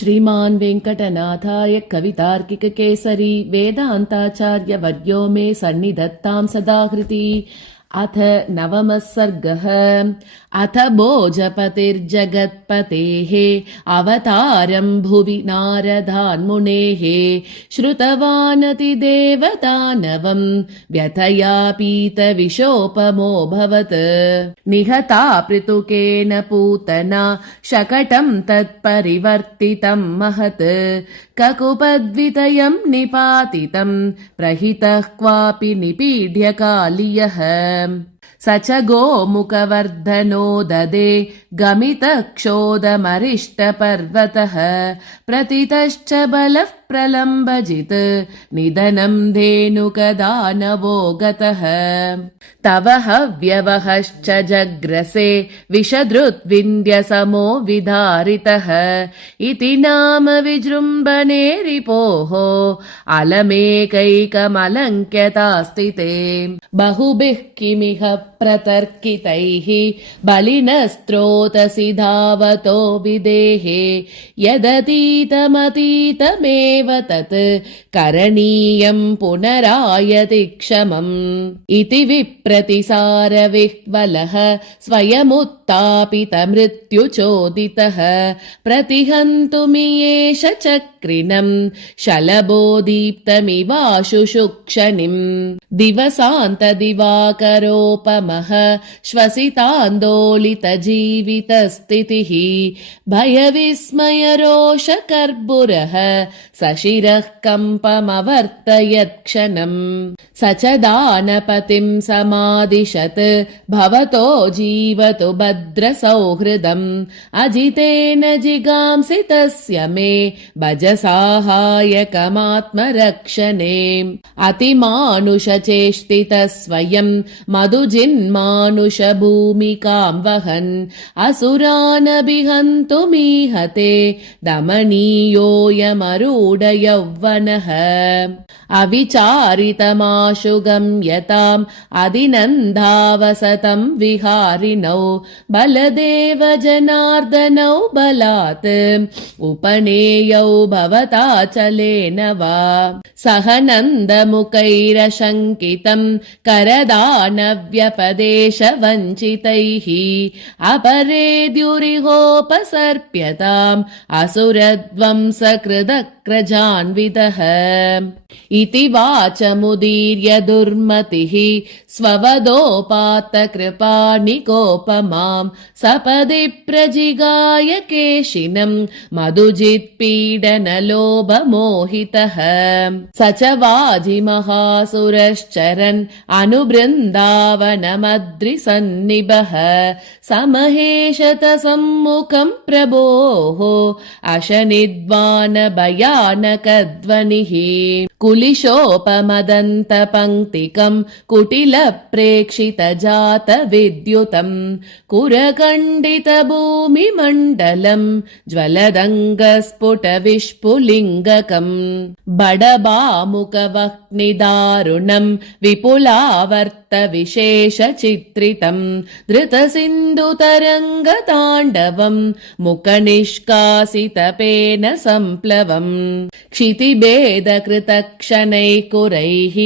श्रीमान् वेङ्कटनाथाय कवितार्किककेसरी वेदान्ताचार्यवर्यो मे सन्निधत्तां सदा हृदि। अथ नवमः सर्गः। अथ भोजपतिर्जगत्पतेः अवतारम् भुवि नारदान्मुनेः श्रुतवानति देवदानवम् व्यथया पीतविशोपमोऽभवत्। निहता पृतुकेन पूतना शकटम् तत्परिवर्तितम् महत् ककुपद्वितयम् निपातितम् प्रहितः क्वापि निपीड्य कालियः। स च गोमुखवर्धनो ददे गमितः क्षोदमरिष्टपर्वतः प्रतितश्च बलः प्रलम्बजित् निधनम् धेनुकदानवो गतः। तव हव्यवहश्च जग्रसे विषदृद्विन्द्यसमो विधारितः इति नाम विजृम्भणे रिपोः अलमेकैकमलङ्क्यतास्तिते। बहुभिः किमिह प्रतर्कितैः बलिनस्त्रोतसि धावतो विदेहे यदतीतमतीतमेव तत् करणीयम् पुनरायति क्षमम् इति विप्रतिसारविह्वलः स्वयमुत्तापितमृत्युचोदितः प्रतिहन्तुमियेष चक्रिणम् शलभोदीप्तमिवाशुषुक्षणिम् दिवसान्तदिवाकरोपमः श्वसितान्दोलितजीवितस्थितिः भयविस्मयरोषकर्बुरः सशिरः कम्पमवर्तयत्क्षणम्। स च दानपतिम् समादिशत् भवतो जीवतु भद्रसौहृदम् अजितेन जिगांसि तस्य मे भज साहाय्यकमात्मरक्षणे। अतिमानुषचेष्टितः स्वयम् मधुजिन्मानुषभूमिकाम् वहन् असुरानभिहन्तुमीहते दमनीयोऽयमरूढयौवनः। अविचारितमाशु गम्यताम् अधिनन्दावसतम् विहारिणौ बलदेव जनार्दनौ बलात् उपनेयौ भवताचलेन वा। सह नन्दमुखैरशङ्कितम् करदानव्यपदेशवञ्चितैः अपरेद्युरिहोपसर्प्यताम् असुरध्वंसकृदक्रजान्वितः इति वाचमुदीर्य दुर्मतिः स्ववदोपात्तकृपानिकोपमाम् सपदि प्रजिगाय केशिनम् मधुजित्पीडनलोभमोहितः। स च वाजिमहासुरश्चरन् अनुबृन्दावनमद्रिसन्निभः समहेशतसम्मुखम् प्रभोः अशनिद्वानभयानकध्वनिः कुलिशोपमदन्तपङ्क्तिकम् कुटिलप्रेक्षितजातविद्युतम् कुरखण्डितभूमिमण्डलम् ज्वलदङ्गस्फुटविस्फुलिङ्गकम् बडबामुकवह्निदारुणम् विपुलावर्तविशेषचित्रितम् धृतसिन्धुतरङ्गताण्डवम् मुखनिष्कासितपेन सम्प्लवम् क्षितिभेदकृतक्षणैकुरैः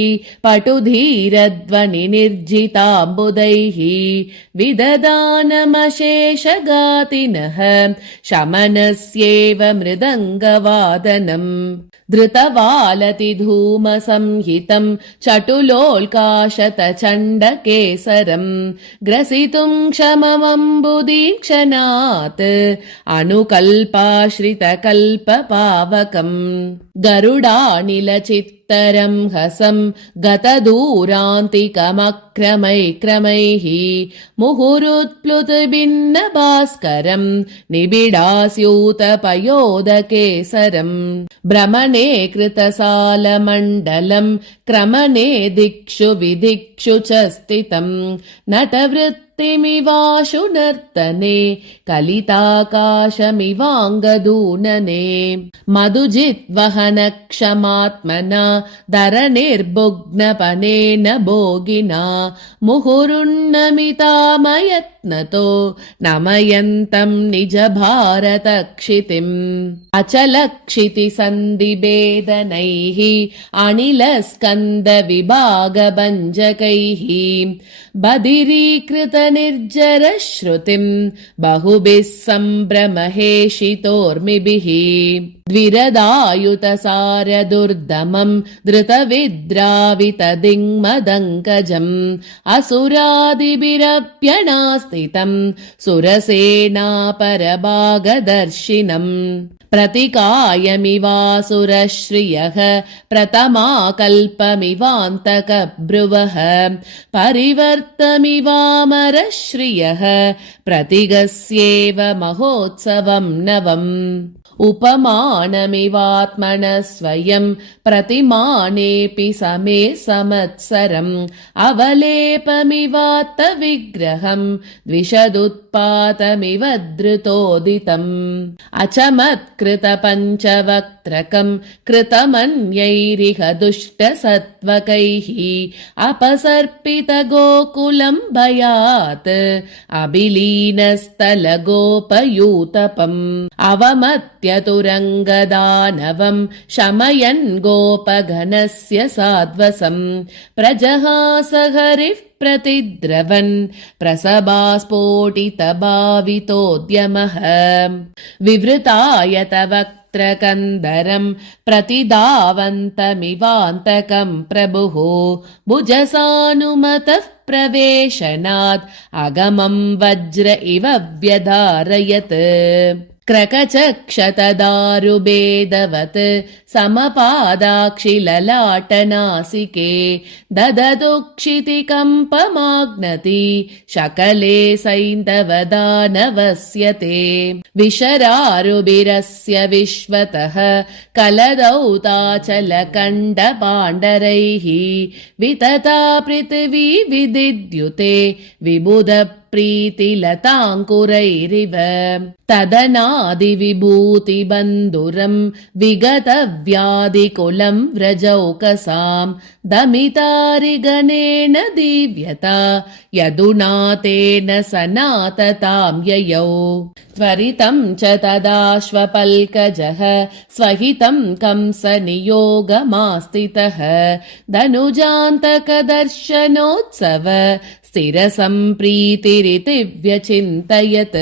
पटुधीरध्वनिनिर्जिताम्बुदैः विददानमशेषगातिनः शमनस्येव मृदङ्गवादनम्। धृतवालतिधूमसंहितम् चटुलोल्काशतचण्डकेसरम् ग्रसितुम् क्षममम्बुदीक्षणात् अनुकल्पाश्रितकल्पपावकम् गरुडानिलचित्तरम् हसम् गतदूरान्तिकमक्रमैक्रमैः मुहुरुत्प्लुतभिन्नभास्करम् निबिडास्यूतपयोदकेसरम् भ्रमणे कृतसालमण्डलम् क्रमणे दिक्षु विदिक्षु च स्थितम् नटवृत्त वृत्तिमिवाशु नर्तने कलिताकाशमिवाङ्गदूनने मधुजिद्वहन क्षमात्मना धरणिर्भुग्नपनेन भोगिना मुहुरुन्नमितामयत्नतो नमयन्तं निज भारतक्षितिम् अचलक्षितिसन्धिभेदनैः अनिलस्कन्धविभागभञ्जकैः बधिरीकृतनिर्जरश्रुतिम् बहुभिः सम्भ्रमहेषितोर्मिभिः द्विरदायुतसारदुर्दमम् धृतविद्रावितदिङ्मदङ्कजम् असुरादिभिरप्यनास्थितम् सुरसेनापरभागदर्शिनम् प्रतिकायमिवासुरश्रियः प्रथमाकल्पमिवान्तकब्रुवः परिवर्तमिवामरश्रियः प्रतिगस्येव महोत्सवम् नवम् उपमानमिवात्मनः स्वयं प्रतिमानेऽपि समे संवत्सरम् अवलेपमिवात्तविग्रहम् द्विषदुत्पातमिव धृतोदितम् अचमत्कृतपञ्चवक्त्रकम् कृतमन्यैरिह दुष्टसत्त्वकैः अपसर्पितगोकुलम् भयात् अभिलीनस्थलगोपयूतपम् अवमत्यतुरङ्गदानवम् शमयन् गोपगणस्य साध्वसम् प्रजहास हरिः प्रतिद्रवन् प्रसभास्फोटितभावितोद्यमः विवृतायत वक्त्रकन्दरम् प्रतिधावन्तमिवान्तकम् प्रभुः भुजसानुमतः प्रवेशनात् अगमम् वज्र इव व्यधारयत् क्रकचक्षतदारुभेदवत् समपादाक्षिललाटनासिके दददुक्षितिकम्पमाग्नति शकले सैन्धवदानवस्य ते विशरारुभिरस्य विश्वतः कलदौताचलकण्डपाण्डरैः वितता पृथिवी विदिद्युते विबुध प्रीतिलताङ्कुरैरिव तदनादिविभूतिबन्धुरम् विगतव्याधिकुलम् व्रजौकसाम् दमितारिगणेन दीव्यता यदुना तेन सनातताम् ययौ त्वरितम् च तदाश्वपल्कजः स्वहितम् कंसनियोगमास्थितः धनुजान्तकदर्शनोत्सव स्थिरसम्प्रीतिरिति व्यचिन्तयत्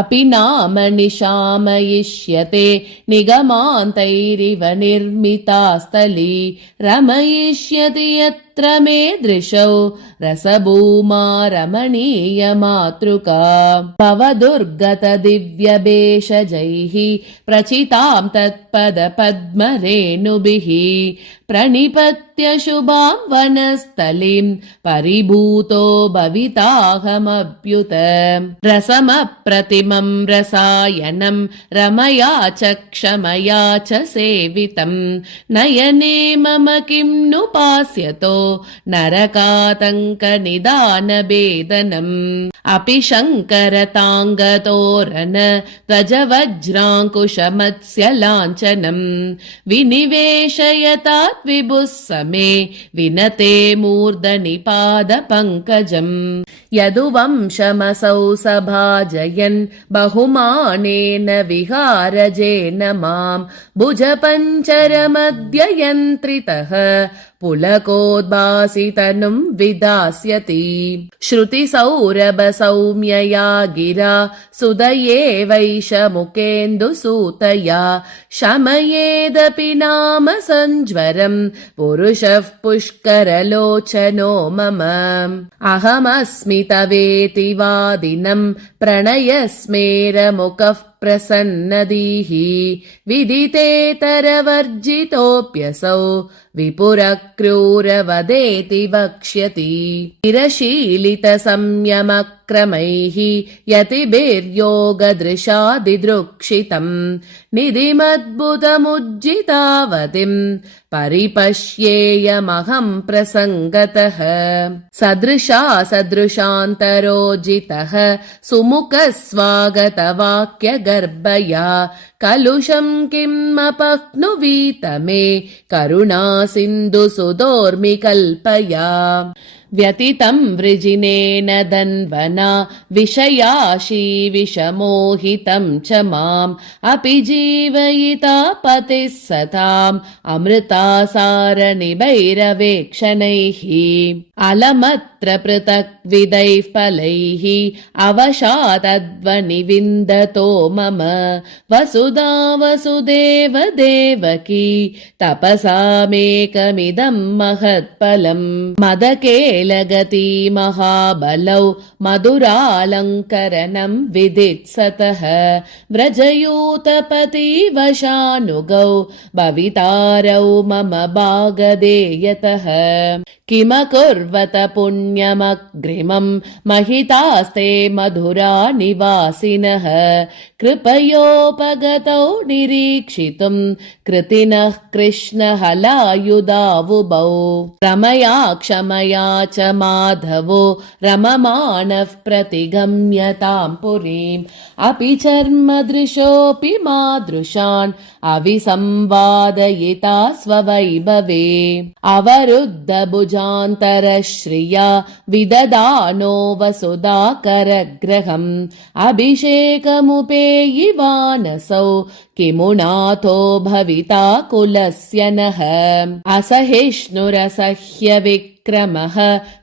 अपि नाम निशामयिष्यते निगमान्तैरिव निर्मितास्थली रमयिष्यति यत्र मे दृशौ रसभूमा रमणीयमातृका भवदुर्गत दिव्यभेषजैः प्रचितां तत्पदपद्मरेणुभिः प्रणिपत्य शुभां वनस्थलीं परिभूतो भविताहमभ्युत रसमप्रतिमं रसायनं रमया च क्षमया च सेवितं नयने मम किं नु पास्यतो नरकातङ्कनिदानभेदनम् अपि शङ्करताङ्गतोरन ध्वजवज्राङ्कुशमत्स्य लाञ्छनम् विनिवेशयतात् विभुः समे विनते मूर्धनिपादपङ्कजम् यदुवंशमसौ सभाजयन् बहुमानेन विहारजेन माम् भुजपञ्चरमद्ययन्त्रितः पुलकोद्भासितनुम् विधास्यति श्रुतिसौरभसौम्यया गिरा सुदये वैशमुखेन्दुसूतया शमयेदपि नाम सञ्ज्वरम् पुरुषः पुष्करलोचनो मम अहमस्मि तवेति वादिनम् प्रणयस्मेरमुखः प्रसन्नदीः विदितेतरवर्जितोऽप्यसौ विपुरक्रूरवदेति वक्ष्यति चिरशीलितसंयमक्रमैः यतिभिर्योगदृशादिदृक्षितम् निधिमद्भुतमुज्जितावतिम् परिपश्येयमहं प्रसङ्गतः सदृशा सदृशान्तरोजितः सुमुखः स्वागतवाक्यगर्भया कलुषं किम् अपह्नुवीत मे करुणासिन्धुसुधोर्मिकल्पया व्यतितं वृजिनेन दन्वना विषयाशी विषमोहितं च माम् अपि जीवयिता पतिः सताम् अमृतासारनिभैरवेक्षणैः अलमत्र पृथक् विदैः फलैः अवशादध्वनिविन्दतो मम वसुधा वसुदेव देवकी तपसामेकमिदं महत्फलम् मदकेलगती महाबलौ मधुरालङ्करणं विदित्सतः व्रजयूतपति वशानुगौ भवितारौ मम भागधेयतः किमकुर्वत पुण्यमग्रिमं महितास्ते मधुरा निवासिनः कृपयोपगतौ निरीक्षितुं कृतिनः कृष्णहलायुधावुभौ रमया क्षमया च माधवो रममाणः प्रतिगम्यतां पुरीम् अपि चर्मदृशोऽपि मादृशान् अविसंवादयिता स्ववैभवे अवरुद्धभुजान्तरश्रिया विददानो वसुधाकरग्रहम् अभिषेकमुपेयिवानसौ किमुनाथो भविता कुलस्य नः असहिष्णुरसह्य विक्रमः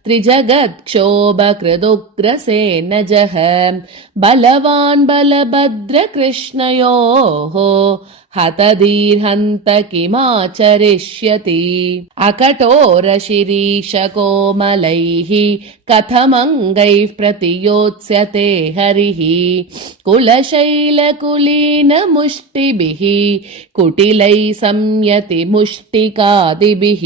त्रिजगत्क्षोभकृदुग्रसेनजः बलवान् बलभद्रकृष्णयोः हतधीर्हन्त किमाचरिष्यति अकठोरशिरीशकोमलैः कथमङ्गैः प्रतियोत्स्यते हरिः कुलशैलकुलीनमुष्टिभिः कुटिलैः संयति मुष्टिकादिभिः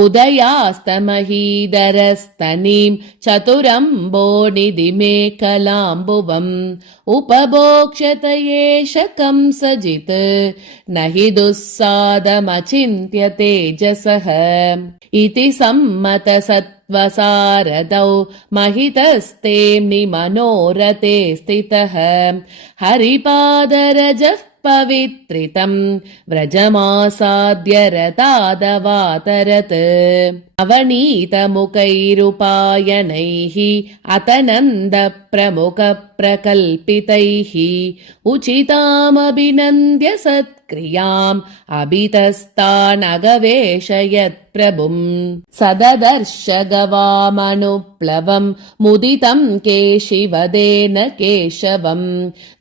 उदयास्तमहीधरस्तनीं चतुरम्बोनिधिमेखलाम्बुवम् उपभोक्ष्यत एष कंसजित् न हि दुःसादमचिन्त्य तेजसः इति सम्मत सत्त्वसारदौ महितस्तेम्नि मनोरथे स्थितः हरिपादरजः पवित्रितं व्रजमासाद्य रतादवातरत् अवनीतमुखैरुपायनैः अतनन्द प्रमुख प्रकल्पितैः उचितामभिनन्द्य सत्क्रियाम् अभितस्तानगवेशयत् प्रभुम् सददर्श गवामनुप्लवम् मुदितम् केशिवदेन केशवम्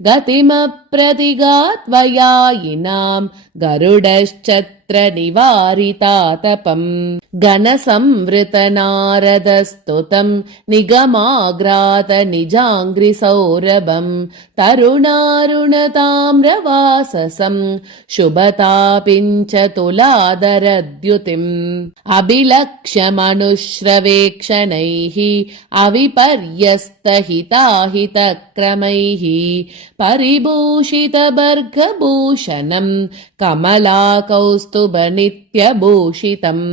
गतिमप्रतिगात्वयायिनाम् गरुडश्चत्र निवारितातपम् घनसंवृतनारदस्तुतम् निगमाग्रात निजाङ्घ्रिसौरभम् तरुणारुणताम्रवाससम् शुभतापिञ्च तुलादरद्युतिम् अभिलक्ष्य मनुश्रवेक्षणैः अविपर्यस्तहिताहितक्रमैः परिभूषितबर्गभूषणम् कमलाकौस्तुभनित्यभूषितम्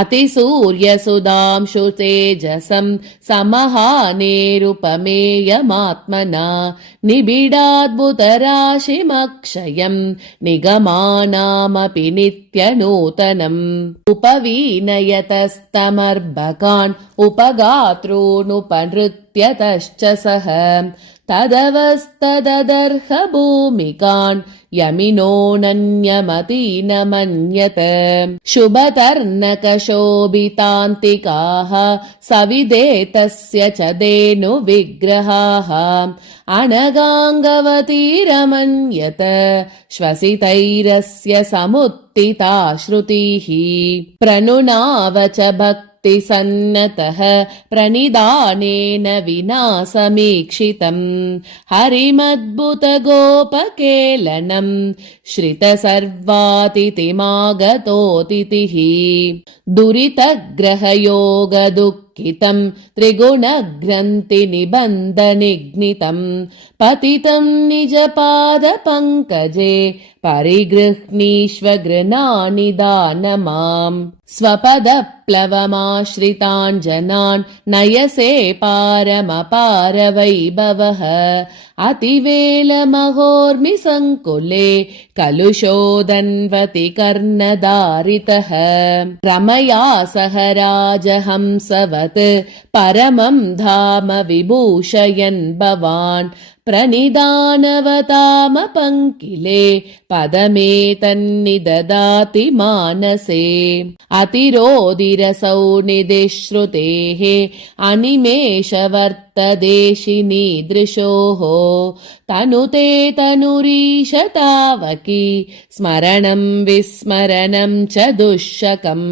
अतिसूर्यसुधांशु तेजसम् समहानेरुपमेयमात्मना निबिडाद्भुतराशिमक्षयम् निगमानामपि नित्यनूतनम् उपवीनयतस्तमर्भकान् उपगातॄनुपनृत्यतश्च सः तदवस्तददर्ह भूमिकान् यमिनोऽनन्यमति न मन्यत शुभतर्णकशोभितान्तिकाः सविदेतस्य च धेनुविग्रहाः अनगाङ्गवतीरमन्यत श्वसितैरस्य समुत्थिता श्रुतिः प्रनुनाव च भक्तिसन्नतः प्रणिधानेन विना समीक्षितम् हरिमद्भुतगोपकेलनम् श्रितसर्वातिथिमागतोतिथिः दुरितग्रहयोगदुःख दुःखितं त्रिगुणग्रन्थिनिबन्धनिघ्नितं पतितं निजपादपङ्कजे परिगृह्णीष्व गृह्णानि दानमाम् स्वपदप्लवमाश्रितान् जनान् नयसे पारमपार वैभवः अतिवेलमहोर्मि सङ्कुले कलुषोदन्वति कर्णधारितः रमया सह राजहंसवत् परमं धाम विभूषयन् भवान् प्रणिधानवतामपङ्किले पदमेतन्निददाति मानसे अतिरोदिरसौ निधिश्रुतेः अनिमेषवर्तदेशिनी दृशोः तनुते तनुरीश तावकी स्मरणं विस्मरणं च दुःशकम्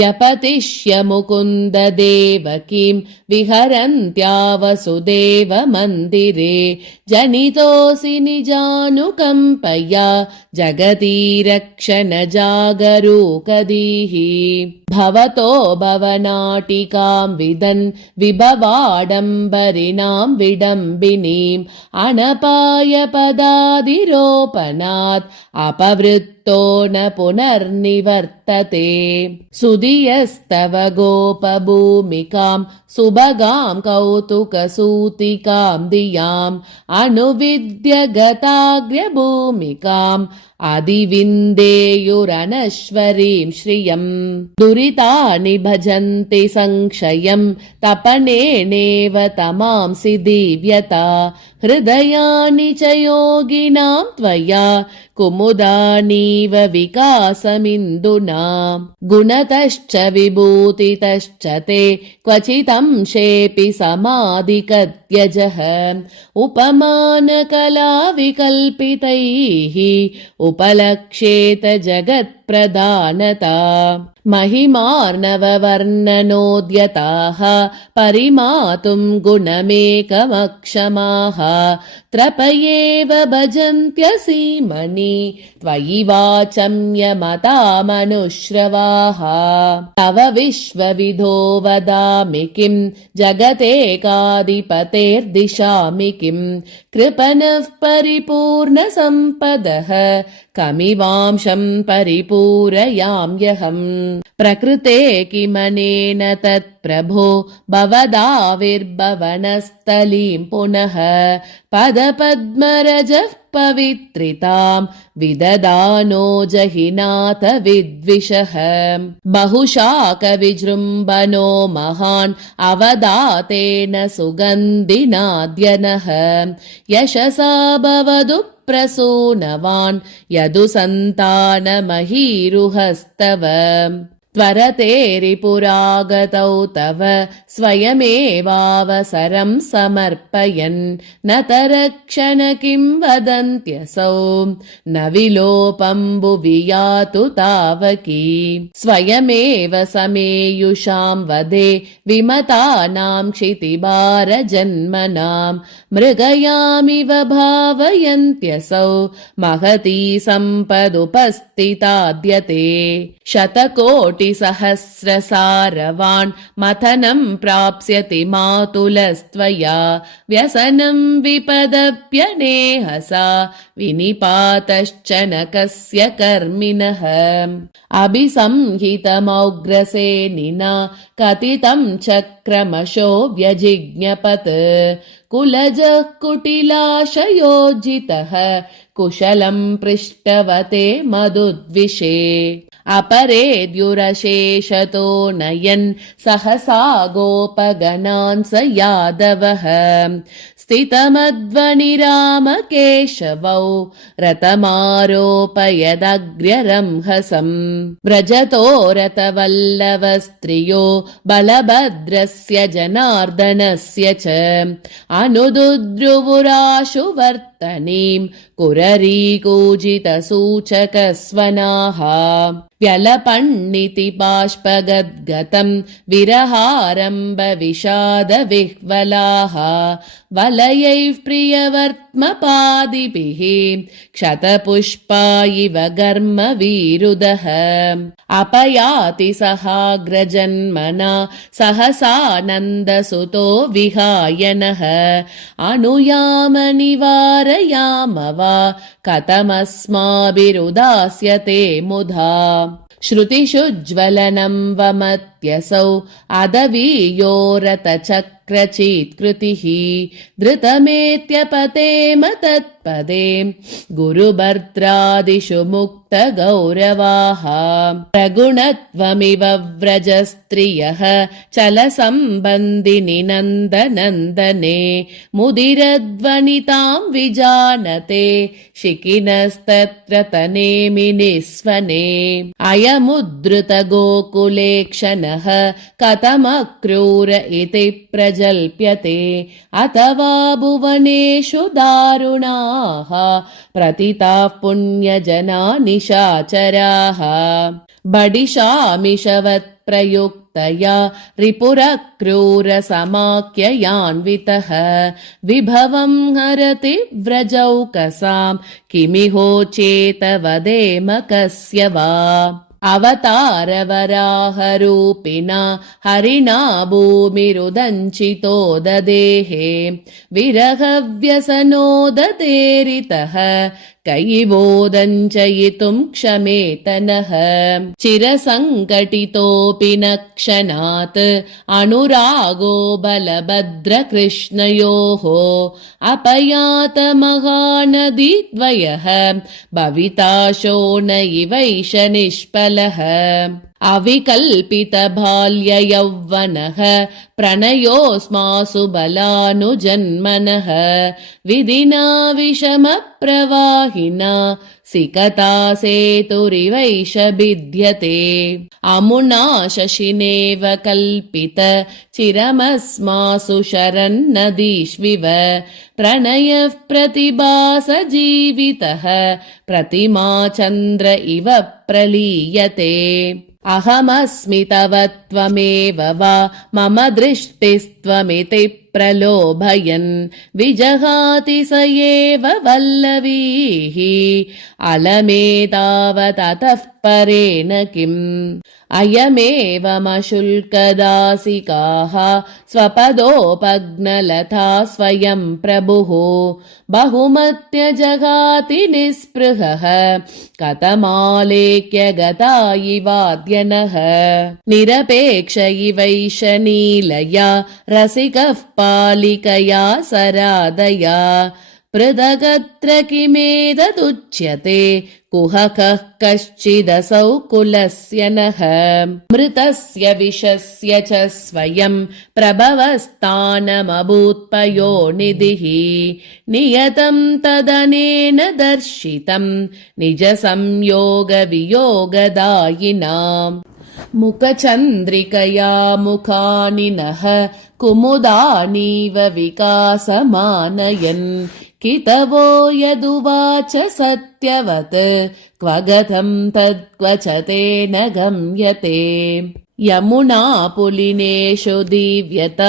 व्यपतिष्य मुकुन्द देवकीं विहरन्त्या वसुदेव मन्दिरे जनितोऽसि निजानुकम्पया जगती रक्षण जागरूकधीः भवतो भवनाटिकां विदन् विभवाडम्बरिणां विडम्बिनीम् अनपायपदादिरोपणात् अपवृत्तो न पुनर्निवर्तते सुधियस्तव गोपभूमिकां सुभगां कौतुकसूतिकां धियाम् अनुविद्य गताग्र्यभूमिकाम् आदिविन्देयुरनश्वरीं श्रियम् दुरितानि भजन्ति संक्षयम् तपनेनेव तमांसि दिव्यता हृदयानि च योगिनां त्वया कुमुदानीव विकासमिन्दुना गुणतश्च विभूतितश्च ते क्वचिदंशेऽपि समाधिकत्यजः उपमानकला विकल्पितैः उपलक्ष्येत जगत्प्रधानता महिमार्णववर्णनोद्यताः परिमातुं गुणमेकमक्षमाः त्रपयेव भजन्त्यसीमनि त्वयि वाचम्यमतामनुश्रवाः तव विश्वविधो वदामि किं जगतेकाधिपतेर्दिशामि किं कृपणः परिपूर्णसम्पदः कमिवांशं परिपूरयाम्यहम् प्रकृते किमनेन तत्प्रभो भवदाविर्भवनस्थलीं पुनः पदपद्मरजः पवित्रितां विददानो जहिनाथ विद्विषः बहुशाकविजृम्भणो महान् अवदातेन सुगन्धिनाद्यनः यशसा भवतु प्रसूनवान् यदु सन्तानमहीरुहस्तव त्वरते रिपुरागतौ तव स्वयमेवावसरं समर्पयन् न तरक्षण किं वदन्त्यसौ न विलोपं भुवि यातु तावकी स्वयमेव समेयुषां वदे विमतानां क्षितिभारजन्मनां मृगयामिव भावयन्त्यसौ महती सम्पदुपस्थिताद्यते शतकोटिसहस्रसारवान् मथनं प्राप्स्यति मातुलस्त्वया व्यसनं विपदप्यनेहसा विनिपातश्च न कस्य कर्मिणः अभिसंहितमौग्रसेनिना कथितं चक्रमशो व्यजिज्ञपत् कुलजः कुटिलाशयोज्जितः कुशलं पृष्ठवते मधुद्विषे अपरेद्युरशेषतो नयन् सहसा गोपगणान् स यादवः स्थितमध्वनिरामकेशवौ रथमारोपयदग्र्यरंहसम् व्रजतो रथवल्लभस्त्रियो बलभद्रस्य जनार्दनस्य च अनुदुद्रुवुराशु वर्तनीं कुररीकूजितसूचकस्वनाः व्यलपण्डिति बाष्पगद्गतं विरहारम्भ विषाद विह्वलाः वलयैः प्रियवर्त पद्मपादिभिः क्षतपुष्पा इव घर्मवीरुदः अपयाति सहाग्रजन्मना सहसानन्दसुतो विहायनः अनुयाम निवारयाम वा कथमस्माभिरुदास्यते मुधा श्रुतिषुज्ज्वलनं वमत्यसौ अदवीयोरतचक्रचित्कृतिः धृतमेत्यपतेम तत्पदे गुरुभर्त्रादिषु मुक्तगौरवाः प्रगुणत्वमिव व्रजस्त्रियः चलसम्बन्धिनि नन्दनन्दने मुदिरध्वनितां विजानते शिखिनस्तत्र तनेमि निस्वने अयमुद्धृत गोकुले क्षणः कथमक्रूर इति प्रजल्प्यते अथवा भुवनेषु दारुणाः प्रतिताः पुण्यजना निशाचराः बडिशामिषवत् प्रयुक्तया रिपुरक्रूरसमाख्ययान्वितः विभवं हरति व्रजौकसां किमिहोचेत वदेम कस्य वा अवतारवराहरूपिणा हरिणा भूमिरुदञ्चितो ददेहे विरहव्यसनोदतेरितः कैवोदञ्चयितुं क्षमेतनः चिरसङ्कटितोऽपि न क्षणात् अनुरागो बलभद्रकृष्णयोः अपयातमहानदीद्वयः भविताशो न इवैष निष्फलः अविकल्पितबाल्ययौवनः प्रणयोऽस्मासु बलानुजन्मनः विधिना विषमप्रवाहिना सिकता सेतुरिवैष भिद्यते अमुना शशिनेव कल्पित चिरमस्मासु शरन्नदीष्विव प्रणयः प्रतिभास जीवितः प्रतिमा चन्द्र इव प्रलीयते अहमस्मि तव त्वमेव वा मम दृष्टिस्त्वमिति प्रलोभयन् विजहाति स एव वल्लवीः अलमेतावततः परेण किम् अयमेवमशुल्कदासिकाः स्वपदोपग्नलता स्वयं प्रभुः बहुमत्यजगाति निःस्पृहः कथमालेख्य गता इवाद्यनः निरपेक्ष इवैष नीलया रसिकः पालिकया सरादया पृथगत्र किमेतदुच्यते कुहकः कश्चिदसौ कुलस्य नः मृतस्य विषस्य च स्वयं प्रभवस्थानमभूत्पयोनिधिः नियतं तदनेन दर्शितं निजसंयोगवियोगदायिनाम् मुखचन्द्रिकया मुखानि नः कुमुदानीव विकासमानयन् कितवो यदुवाच सत्यवत् क्व गतं तत्क्व च तेन गम्यते यमुना पुलिनेषु दीव्यत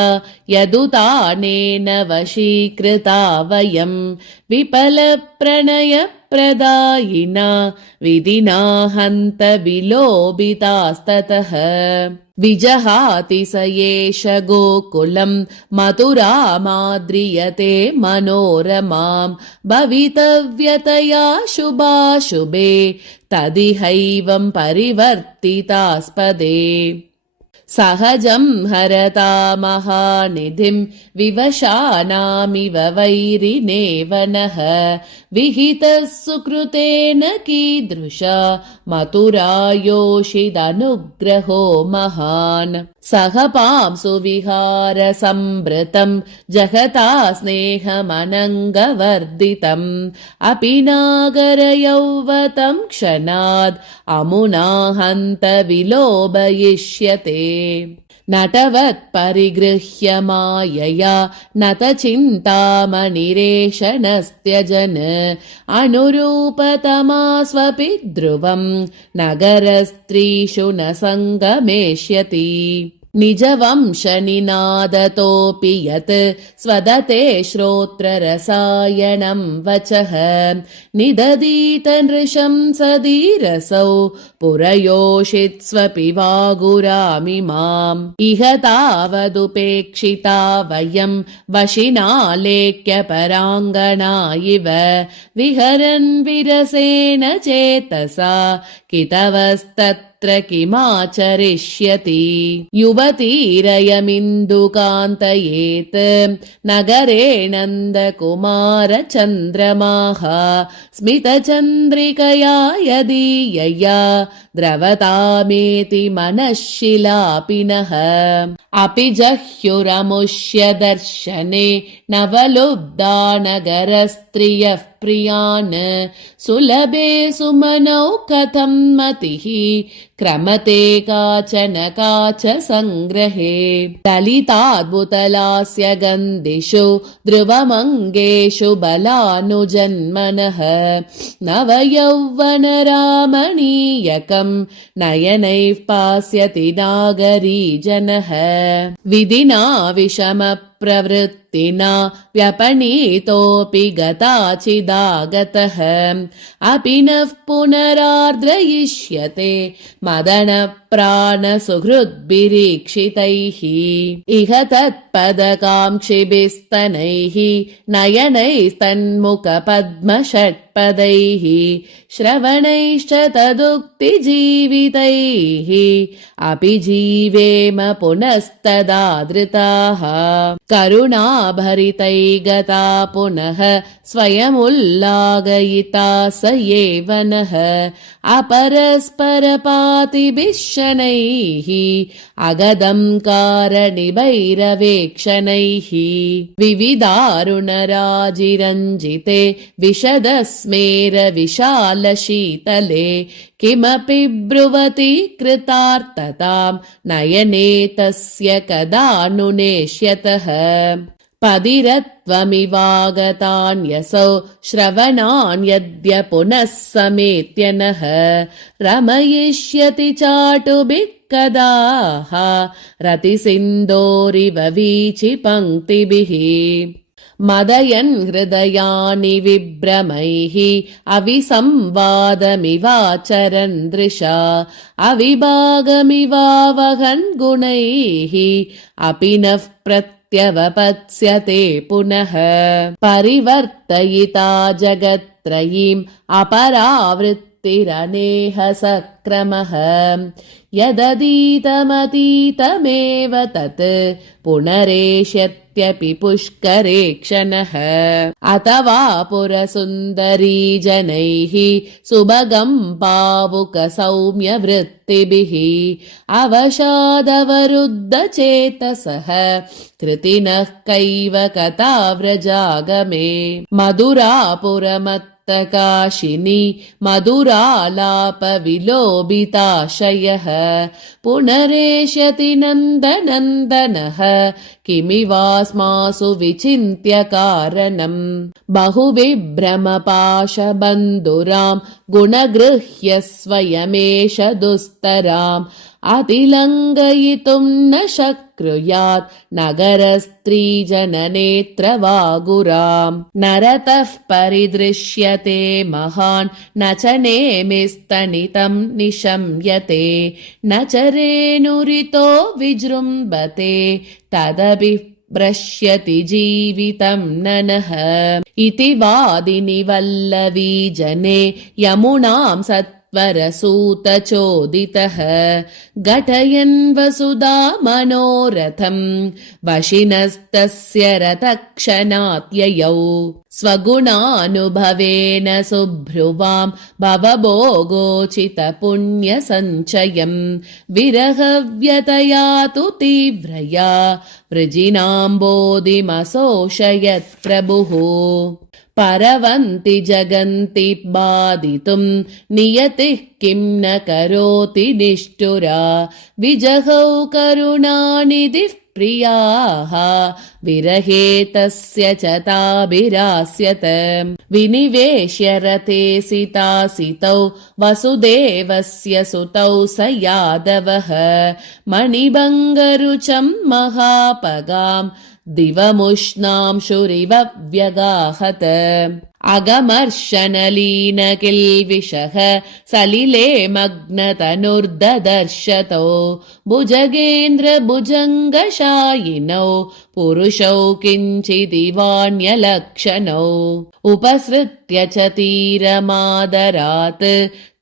यदुतानेन वशीकृता वयं विफलप्रणयप्रदायिना विधिना हन्त विलोभितास्ततः विजहाति स एष गोकुलं मथुरामाद्रियते मनोरमां भवितव्यतया शुभाशुभे तदिहैवं परिवर्तितास्पदे सहजं हरता महानिधिं विवशानामिव वैरिनेव नः विहितः सुकृतेन कीदृशा मथुरायोषिदनुग्रहो महान् सह पांसु विहार संवृतं जगता स्नेहमनङ्गवर्धितम् अपि नागरयौवतं क्षणाद् अमुना हन्त विलोभयिष्यते नटवत् परिगृह्य मायया नत चिन्तामणिरेशनस्त्यजन् अनुरूपतमा स्वपि ध्रुवं नगरस्त्रीषु न सङ्गमेष्यति निजवंशनिनादतोऽपि यत् स्वदते श्रोत्ररसायनं वचः निदधीत नृशंसदीरसौ पुरयोषित्स्वपि वागुरामिमाम् इह तावदुपेक्षिता वयं वशिनालेख्यपराङ्गना इव विहरन् विरसेन चेतसा कितवस्तत्र किमाचरिष्यति युवतीरयमिन्दुकान्तयेत् नगरे नन्दकुमारचन्द्रमाः स्मितचन्द्रिकया यदीयया द्रवतामेति मनःशिलापिनः अपि जह्युरमुष्य दर्शने नवलुब्धा नगरस्त्रियः प्रियान् सुलभे सुमनौ कथं मतिः क्रमते काचन काच सङ्ग्रहे ललिताद्भुतलास्य गन्धिषु ध्रुवमङ्गेषु बलानुजन्मनः नवयौवनरामणीयकं नयनैः पास्यति नागरीजनः विधिना विषमप्रवृत्तिना व्यपनीतोऽपि गताचिदागतः अपि नः पुनरार्द्रयिष्यते मदनप्राणसुहृद्भिरीक्षितैः इह तत्पदकाङ्क्षिभिस्तनैः नयनैस्तन्मुखपद्मषट्पदैः श्रवणैश्च तदुक्तिजीवितैः अपि जीवेम पुनस्तदादृताः करुणाभरितै गता पुनः स्वयमुल्लाघयिता स एव नः अपरस्परपातिभिः शनैः अगदं कारणिभैरवेक्षणैः विविदारुणराजिरञ्जिते विशदस्मेरविशालशीतले किमपि ब्रुवति कृतार्थतां नयने तस्य कदानुनेष्यतः पदिरत्वमिवागतान्यसौ श्रवणान्यद्य पुनः समेत्य नः रमयिष्यति चाटुभिः कदाः रतिसिन्धोरिव वीचिपङ्क्तिभिः मदयन् हृदयानि विभ्रमैः अविसंवादमिवाचरन् दृशा अविभागमिवावहन् गुणैः अपि नः प्रत्यवपत्स्यते पुनः परिवर्तयिता जगत्त्रयीम् अपरावृत्तिरनेह सक्रमः यदधीतमतीतमेव तत् पुनरेष्यत्यपि पुष्करे क्षणः अथवा पुरसुन्दरी जनैः सुभगं पावुकसौम्यवृत्तिभिः अवशादवरुद्धचेतसः कृतिनः कैव कथाव्रजागमे मधुरापुरमत्तकाशिनी मधुरालापविलोभिताशयः पुनरेष्यति नन्दनन्दनः किमिवास्मासु विचिन्त्य कारणम् बहुविभ्रमपाशबन्धुराम् गुणगृह्य स्वयमेष दुस्तराम् अतिलङ्घयितुं न शक्नुयात् नगरस्त्रीजननेत्रवागुराम् नरतः परिदृश्यते महान् न च नेमिस्तनितं निशम्यते न च रेणुरितो विजृम्भते तदपि भ्रश्यति जीवितं ननः इति वादिनि वल्लवी जने यमुनां वरसूतचोदितः घटयन् वसुधा मनोरथम् वशिनस्तस्य रथक्षणात्ययौ स्वगुणानुभवेन सुभ्रुवां भवभोगोचितपुण्यसञ्चयम् विरहव्यतया तु तीव्रया वृजिनाम्बोधिमशोषयत् प्रभुः परवन्ति जगन्ति बाधितुम् नियतिः किं न करोति निष्ठुरा विजहौ करुणानिधिः प्रियाः विरहे तस्य च ताभिरास्यत विनिवेश्य रथे सितासितौ वसुदेवस्य सुतौ स यादवः मणिभङ्गरुचं महापगाम् दिवमुष्णांशुरिव व्यगाहत अगमर्शनलीनकिल्विषः सलिले मग्नतनुर्ददर्शतौ भुजगेन्द्रभुजङ्गशायिनौ पुरुषौ किञ्चिदिवाण्यलक्षणौ उपसृत्य च तीरमादरात्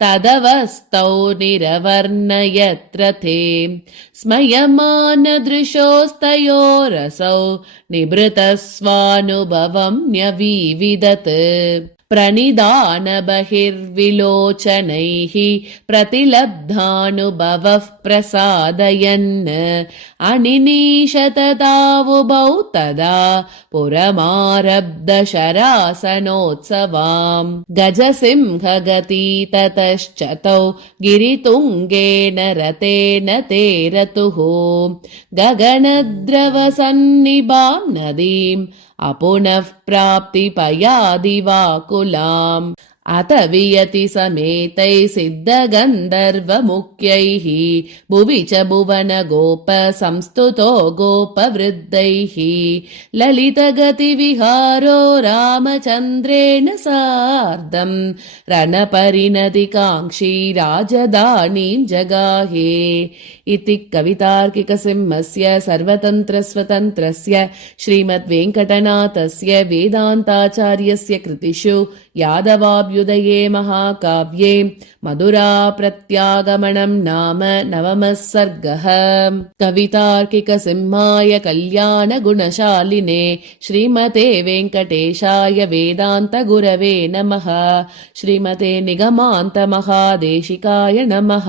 तदवस्तौ निरवर्णयत्रथे स्मयमानदृशोस्तयोरसौ निभृतस्वानुभवं न्यविविदत् प्रणिदानबहिर्विलोचनैः प्रतिलब्धानुभवः प्रसादयन् अनिनीशततावुभौ तदा पुरमारब्धशरासनोत्सवाम् गजसिंहगती ततश्च तौ गिरितुङ्गेन रतेन ते रतुः गगनद्रवसन्निभां नदीम् अपुनः प्राप्तिपयादिवाकुलाम् अत वियति समेतैः सिद्धगन्धर्वमुख्यैः भुवि च भुवन गोप संस्तुतो गोपवृद्धैः ललितगतिविहारो रामचन्द्रेण सार्धम् रणपरिणतिकाङ्क्षी राजधानीम् जगाहे इति कवितार्किकसिंहस्य सर्वतन्त्रस्वतन्त्रस्य श्रीमद्वेङ्कटनाथस्य वेदान्ताचार्यस्य कृतिषु यादवाभ्युदये महाकाव्ये मधुराप्रत्यागमनम् नाम नवमः सर्गः। कवितार्किकसिंहाय कल्याणगुणशालिने श्रीमते वेङ्कटेशाय वेदान्तगुरवे नमः। श्रीमते निगमान्तमहादेशिकाय नमः।